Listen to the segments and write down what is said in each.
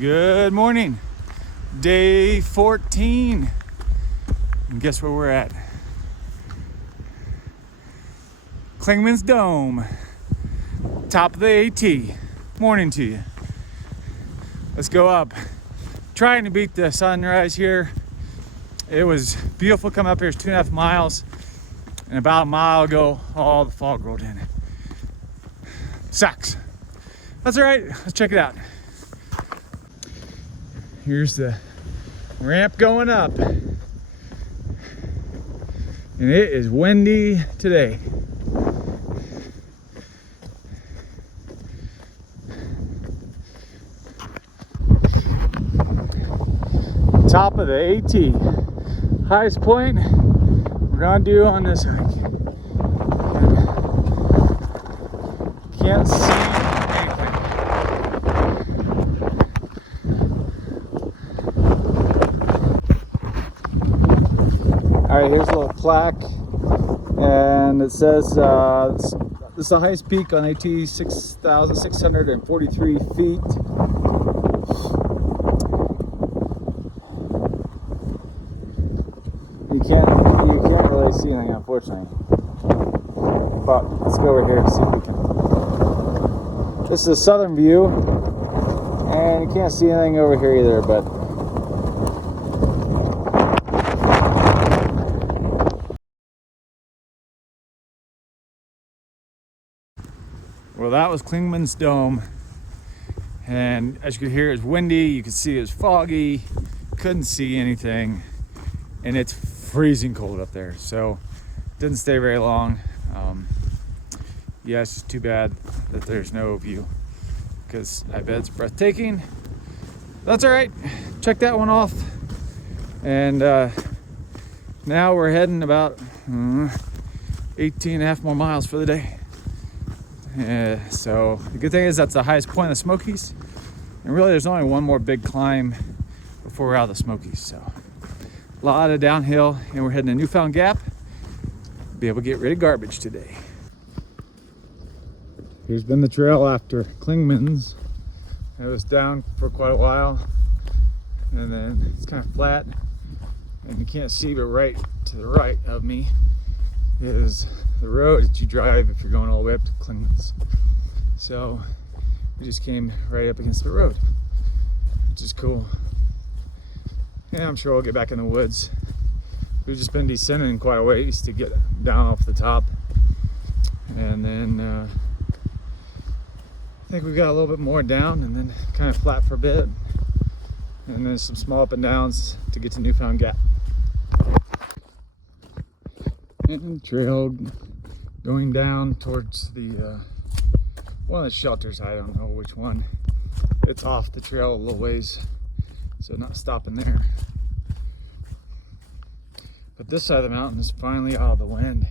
Good morning. Day 14. And guess where we're at? Klingman's Dome. Top of the AT. Morning to you. Let's go up. Trying to beat the sunrise here. It was beautiful coming up here. It's 2.5 miles. And about a mile ago, all the fog rolled in. Sucks. That's all right. Let's check it out. Here's the ramp going up. And it is windy today. Top of the AT. Highest point we're gonna do on this hike. Can't see anything. All right, here's a little plaque, and it says this is the highest peak on AT, 6,643 feet. You can't really see anything, unfortunately. But let's go over here and see if we can. This is a southern view, and you can't see anything over here either, but well, that was Klingman's Dome, and as you could hear, it's windy. You could see it was foggy. Couldn't see anything, and it's freezing cold up there, so didn't stay very long. Yeah, it's just too bad that there's no view, because I bet it's breathtaking. That's all right. Check that one off, and now we're heading about 18.5 more miles for the day. So the good thing is that's the highest point of the Smokies, and really there's only one more big climb before we're out of the Smokies. So a lot of downhill, and we're heading to Newfound Gap. Be able to get rid of garbage today. Here's been the trail after Klingman's. It was down for quite a while, and then it's kind of flat, and you can't see, but right to the right of me is the road that you drive if you're going all the way up to Klingman's. So we just came right up against the road, which is cool. Yeah, I'm sure we'll get back in the woods. We've just been descending quite a ways to get down off the top. And then I think we got a little bit more down, and then kind of flat for a bit. And then some small up and downs to get to Newfound Gap. And trail going down towards the one of the shelters. I don't know which one. It's off the trail a little ways, so not stopping there. But this side of the mountain is finally out of the wind.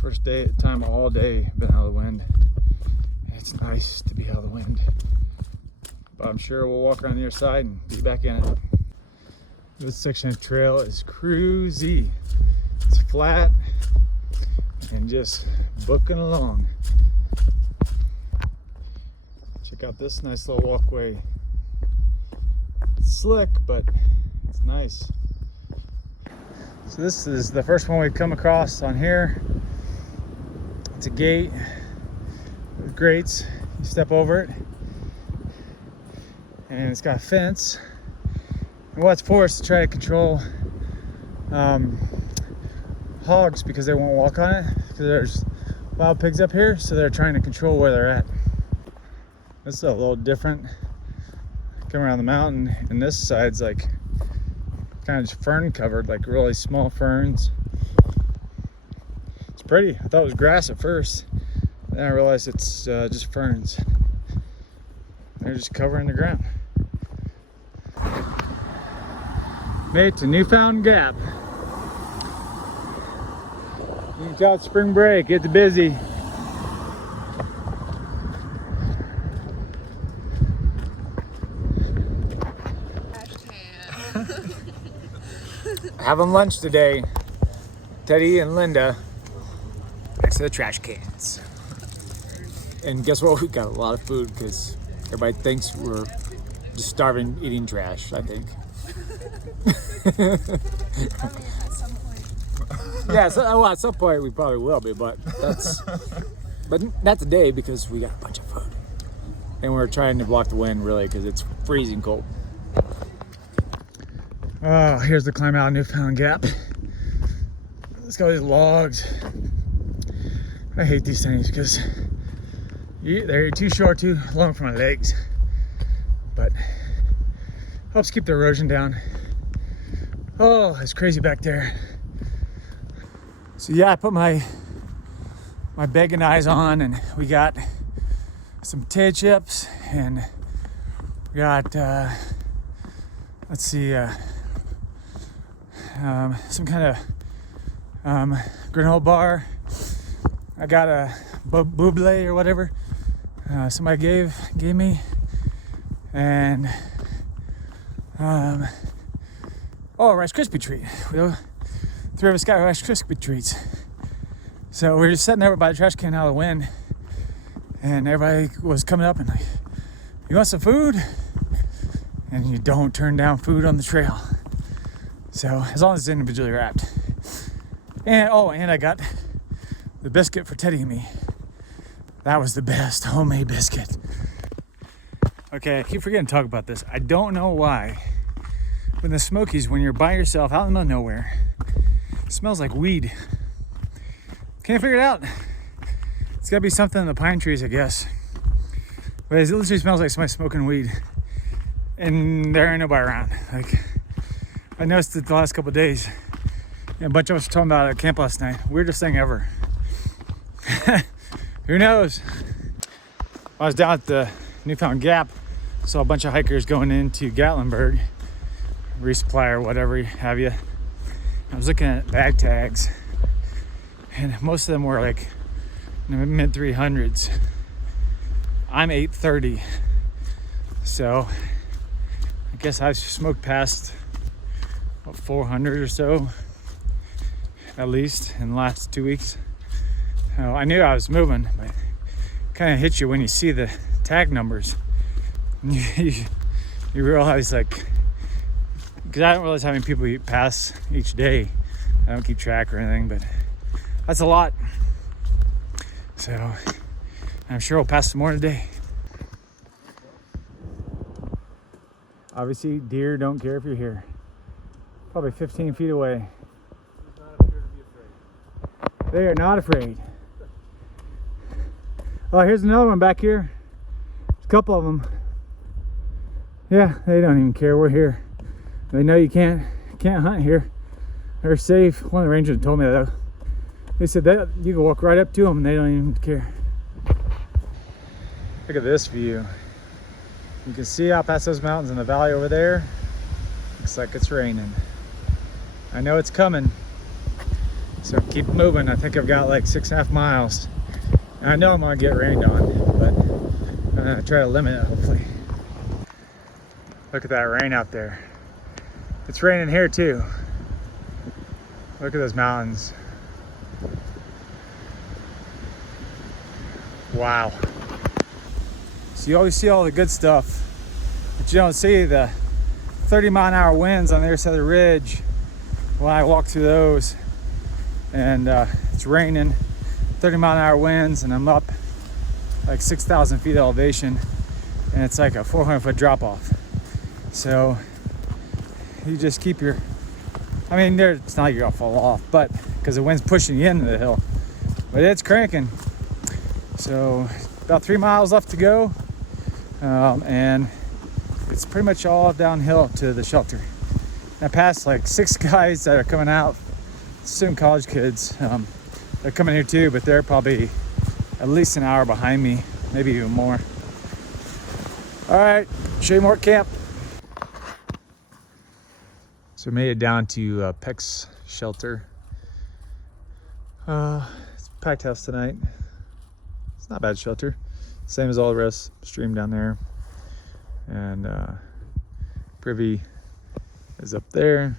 First time all day been out of the wind. It's nice to be out of the wind. But I'm sure we'll walk around the other side and be back in it. This section of trail is cruisy. It's flat and just booking along. Check out this nice little walkway. It's slick, but it's nice. So this is the first one we've come across on here. It's a gate with grates. You step over it, and it's got a fence. And what it's for is to try to control hogs, because they won't walk on it, because there's wild pigs up here, so they're trying to control where they're at. This is a little different. Come around the mountain, and this side's like kind of just fern covered, like really small ferns. It's pretty. I thought it was grass at first, then I realized it's just ferns. They're just covering the ground. Made it to Newfound Gap. You can tell it's spring break. It's busy. Having lunch today, Teddy and Linda, next to the trash cans. And guess what? We got a lot of food because everybody thinks we're just starving, eating trash, I think. I mean, at some point. Yeah, so, well, at some point we probably will be, but not today because we got a bunch of food. And we're trying to block the wind really because it's freezing cold. Oh, here's the climb out of Newfound Gap. Let's go these logs. I hate these things because they're too short, too long for my legs. But helps keep the erosion down. Oh, it's crazy back there. So yeah, I put my bacon eyes on, and we got some potato chips, and we got let's see, some kind of granola bar. I got a buble or whatever somebody gave me, and oh, a Rice Krispie treat. Three of us got Rice Krispie treats. So we were just sitting there by the trash can out of the wind, and everybody was coming up and like, "You want some food?" And you don't turn down food on the trail. So as long as it's individually wrapped. And I got the biscuit for Teddy and me. That was the best homemade biscuit. Okay, I keep forgetting to talk about this. I don't know why. But in the Smokies, when you're by yourself out in the middle of nowhere, it smells like weed. Can't figure it out. It's gotta be something in the pine trees, I guess. But it literally smells like somebody smoking weed. And there ain't nobody around. Like, I noticed it the last couple of days. And a bunch of us were talking about it at camp last night. Weirdest thing ever. Who knows? I was down at the Newfound Gap, saw a bunch of hikers going into Gatlinburg, resupply or whatever have you. I was looking at bag tags, and most of them were like in the mid 300s. I'm 830, so I guess I smoked past 400 or so, at least in the last 2 weeks. I knew I was moving, but it kind of hits you when you see the tag numbers. You realize, like, because I don't realize how many people you pass each day. I don't keep track or anything, but that's a lot. So I'm sure we'll pass some more today. Obviously, deer don't care if you're here. Probably 15 feet away. Does not appear to be afraid. They are not afraid. Oh, here's another one back here. There's a couple of them. Yeah, they don't even care we're here. They know you can't hunt here. They're safe. One of the rangers told me that. They said that you can walk right up to them and they don't even care. Look at this view. You can see out past those mountains in the valley over there. Looks like it's raining. I know it's coming, so keep moving. I think I've got like 6.5 miles. I know I'm gonna get rained on, but I'm gonna try to limit it, hopefully. Look at that rain out there. It's raining here too. Look at those mountains. Wow. So you always see all the good stuff, but you don't see the 30-mile-an-hour winds on the other side of the ridge when I walk through those. And it's raining, 30-mile-an-hour winds, and I'm up like 6,000 feet elevation, and it's like a 400-foot drop-off. So you just keep your, I mean, it's not like you're gonna fall off, but because the wind's pushing you into the hill, but it's cranking. So about 3 miles left to go, and it's pretty much all downhill to the shelter. I passed like 6 guys that are coming out, student college kids. They're coming here too, but they're probably at least an hour behind me, maybe even more. All right, show you more camp. So we made it down to Peck's shelter. It's a packed house tonight. It's not a bad shelter. Same as all the rest. Stream down there. And privy is up there.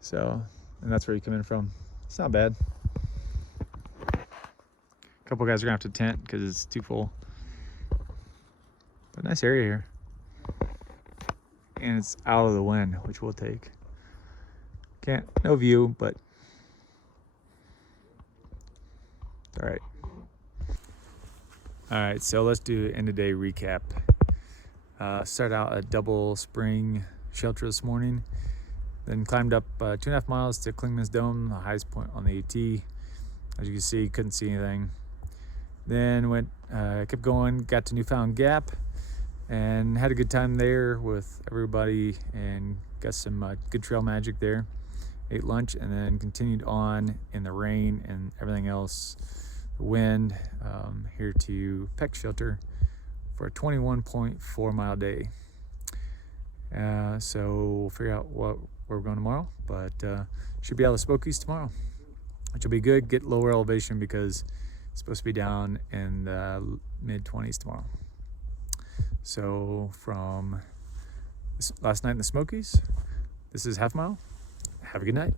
So, and that's where you come in from. It's not bad. A couple guys are gonna have to tent because it's too full. But nice area here. and it's out of the wind, which we'll take. No view, but it's all right. All right, so let's do end of day recap. Start out at Double Spring Shelter this morning, then climbed up 2.5 miles to Klingman's Dome, the highest point on the AT. As you can see, couldn't see anything. Then kept going, got to Newfound Gap, and had a good time there with everybody, and got some good trail magic there. Ate lunch, and then continued on in the rain and everything else, the wind, here to Peck Shelter for a 21.4 mile day. So we'll figure out where we're going tomorrow, but should be out of the Smokies tomorrow, which will be good. Get lower elevation because it's supposed to be down in the mid-20s tomorrow. So from last night in the Smokies, this is Half Mile. Have a good night.